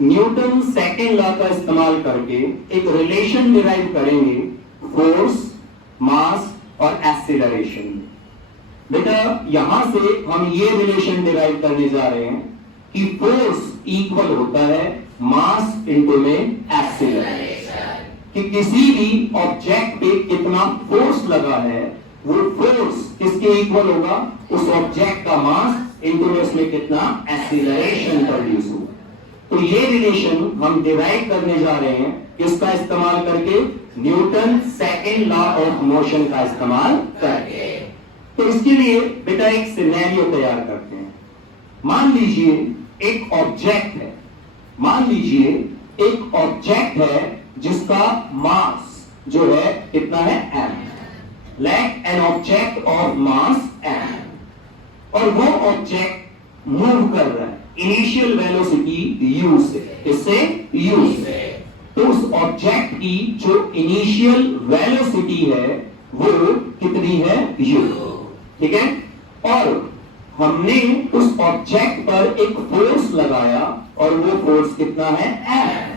Newton second law का इस्तेमाल करके एक रिलेशन डिराइव करेंगे फोर्स, मास और एक्सीलरेशन। बेटा यहां से हम ये रिलेशन डिराइव करने जा रहे हैं कि फोर्स इक्वल होता है मास इनटू में एक्सीलरेशन, कि किसी भी ऑब्जेक्ट पे कितना फोर्स लगा है वो फोर्स किसके इक्वल होगा, उस ऑब्जेक्ट का मास इनटू में उसमें कितना एक्सीलरेशन प्रोड्यूस होगा। तो ये रिलेशन हम डिराइव करने जा रहे हैं किसका इस्तेमाल करके, Newton second law of motion का इस्तेमाल करके। तो इसके लिए बेटा एक सिनेरियो तैयार करते हैं। मान लीजिए एक ऑब्जेक्ट है, मान लीजिए एक ऑब्जेक्ट है जिसका मास जो है कितना है m, like an object of mass m, और वो ऑब्जेक्ट मूव कर रहा है इनिशियल वेलोसिटी u से, इससे u से। तो उस ऑब्जेक्ट की जो इनिशियल वेलोसिटी है वो कितनी है u, ठीक है। और हमने उस ऑब्जेक्ट पर एक फोर्स लगाया और वो फोर्स कितना है m।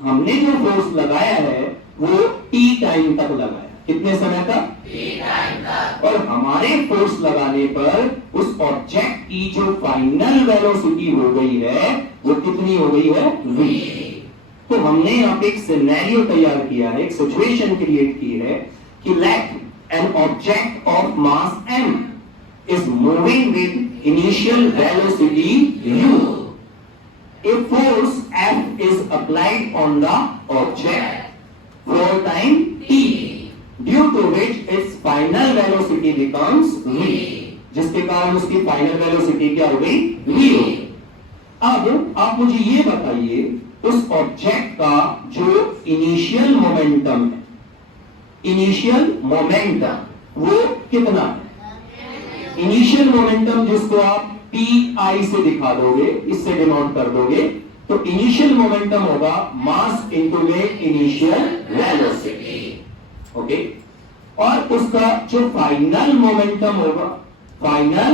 हमने जो फोर्स लगाया है वो t टाइम तक लगाया, कितने समय तक, t टाइम तक। और हमारे फोर्स लगाने पर उस ऑब्जेक्ट की जो फाइनल वेलोसिटी हो गई है वो कितनी हो गई है, v। तो हमने यहाँ पे एक सिनेरियो तैयार किया है, एक सिचुएशन क्रिएट की है कि let an object of mass m is moving with initial velocity u. A force F is applied on the object for time t, due to which its final velocity becomes v, जिसके कारण उसकी final velocity क्या हो गई, v हो गई। अब आप मुझे ये बताइए उस ऑब्जेक्ट का जो इनिशियल मोमेंटम है, इनिशियल मोमेंटम वो कितना है। इनिशियल मोमेंटम जिसको आप pi से दिखा दोगे, इससे डिनोट कर दोगे, तो इनिशियल मोमेंटम होगा मास इनटू में इनिशियल वेलोसिटी, ओके। और उसका जो फाइनल मोमेंटम होगा, फाइनल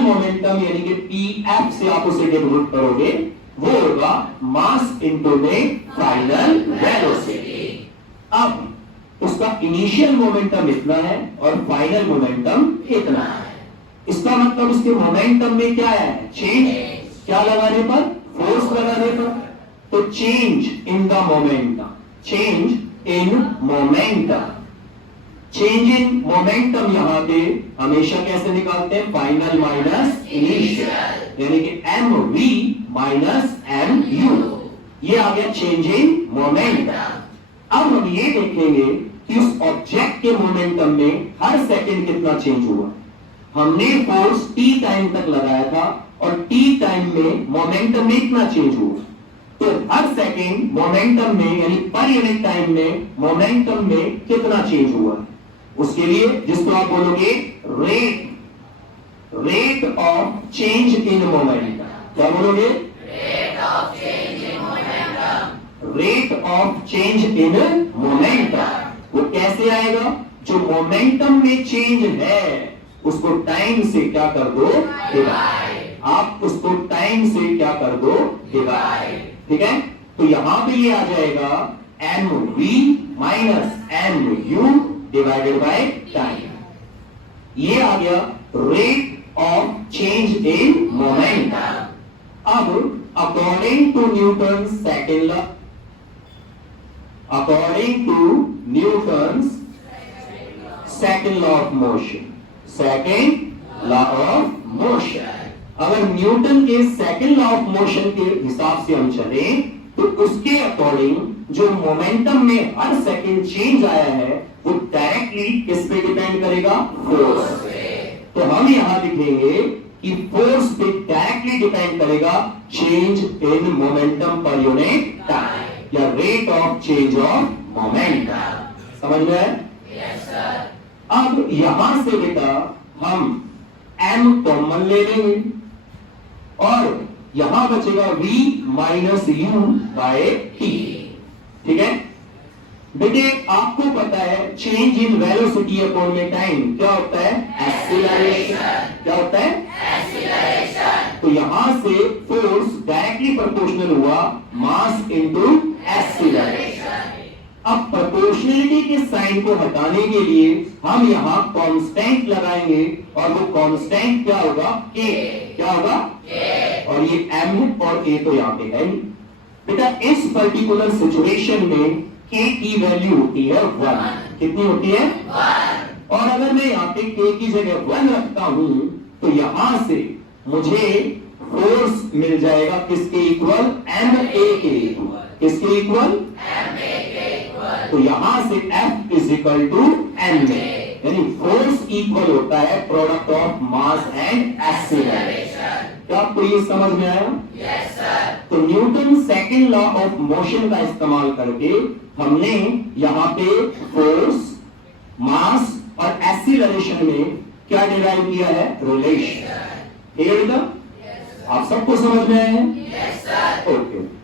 मोमेंटम यानी कि pf से आप उसे डिनोट करोगे, वो होगा मास इनटू में फाइनल वेलोसिटी। अब उसका इनिशियल मोमेंटम इतना है और फाइनल मोमेंटम इतना है, इसका मतलब उसके मोमेंटम में क्या है, चेंज। क्या लगाने पर, फोर्स लगाने पर। तो change in the momentum, change in momentum, change in momentum यहां पे हमेशा कैसे निकालते हैं, फाइनल माइनस इनिशियल, यानी कि mv माइनस mu, ये आ गया चेंज इन मोमेंटम। अब हम ये देखेंगे कि उस ऑब्जेक्ट के मोमेंटम में हर सेकंड कितना चेंज हुआ। हमने फोर्स t टाइम तक लगाया था और t टाइम में मोमेंटम में इतना चेंज हुआ, तो हर सेकंड मोमेंटम में यानी पर यूनिट टाइम में मोमेंटम में कितना चेंज हुआ, उसके लिए जिसको आप बोलोगे rate of change in momentum. क्या बोलोगे, rate of change in momentum. Rate of change in momentum वो कैसे आएगा, जो मोमेंटम में चेंज है उसको टाइम से क्या कर दो, डिवाइड। आप उसको टाइम से क्या कर दो, डिवाइड, ठीक है। तो यहां पे ये आ जाएगा mv minus mu divided by time, ये आ गया rate of change in momentum. अब according to Newton second law, according to Newton's second law of motion, second law of motion, अगर न्यूटन के सेकेंड लॉ ऑफ मोशन के हिसाब से हम चले तो उसके अकॉर्डिंग जो मोमेंटम में हर सेकंड चेंज आया है वो डायरेक्टली किस पे डिपेंड करेगा, फोर्स पे। तो हम यहां लिखेंगे कि फोर्स पे डायरेक्टली डिपेंड करेगा change in momentum per unit time, या rate of change of momentum. समझ में आया? Yes sir. अब यहां से बेटा हम m कॉमन ले लेंगे और यहां बचेगा v minus u by t, ठीक है बेटे। आपको पता है चेंज इन वेलोसिटी अपॉन में टाइम क्या होता है, एक्सीलरेशन। क्या होता है, एक्सीलरेशन। तो यहां से फोर्स डायरेक्टली प्रोपोर्शनल हुआ मास इनटू एक्सीलरेशन। अब प्रोपोर्शनलिटी के साइन को हटाने के लिए हम यहां कांस्टेंट लगाएंगे और वो कांस्टेंट क्या होगा? के। क्या होगा? के। और ये m है और a तो यहां पे है नहीं। बेटा इस पर्टिकुलर सिचुएशन में k की वैल्यू होती है 1। कितनी होती है? 1। और अगर मैं यहाँ पे k की जगह 1 रखता हूं तो यहां से मुझे फोर्स मिल जाएगा किसके इक्वल? ma के इक्वल। किसके इक्वल? तो यहां से F is equal to ma, यानी फोर्स इक्वल होता है product of mass and acceleration. क्या आपको ये समझ में आया? Yes sir. तो Newton second law of motion का इस्तेमाल करके हमने यहां पे फोर्स, मास और एक्सीलरेशन में क्या डिराइव किया है? रिलेशन। क्लियर? आप सबको समझ में आया? Yes sir. ओके।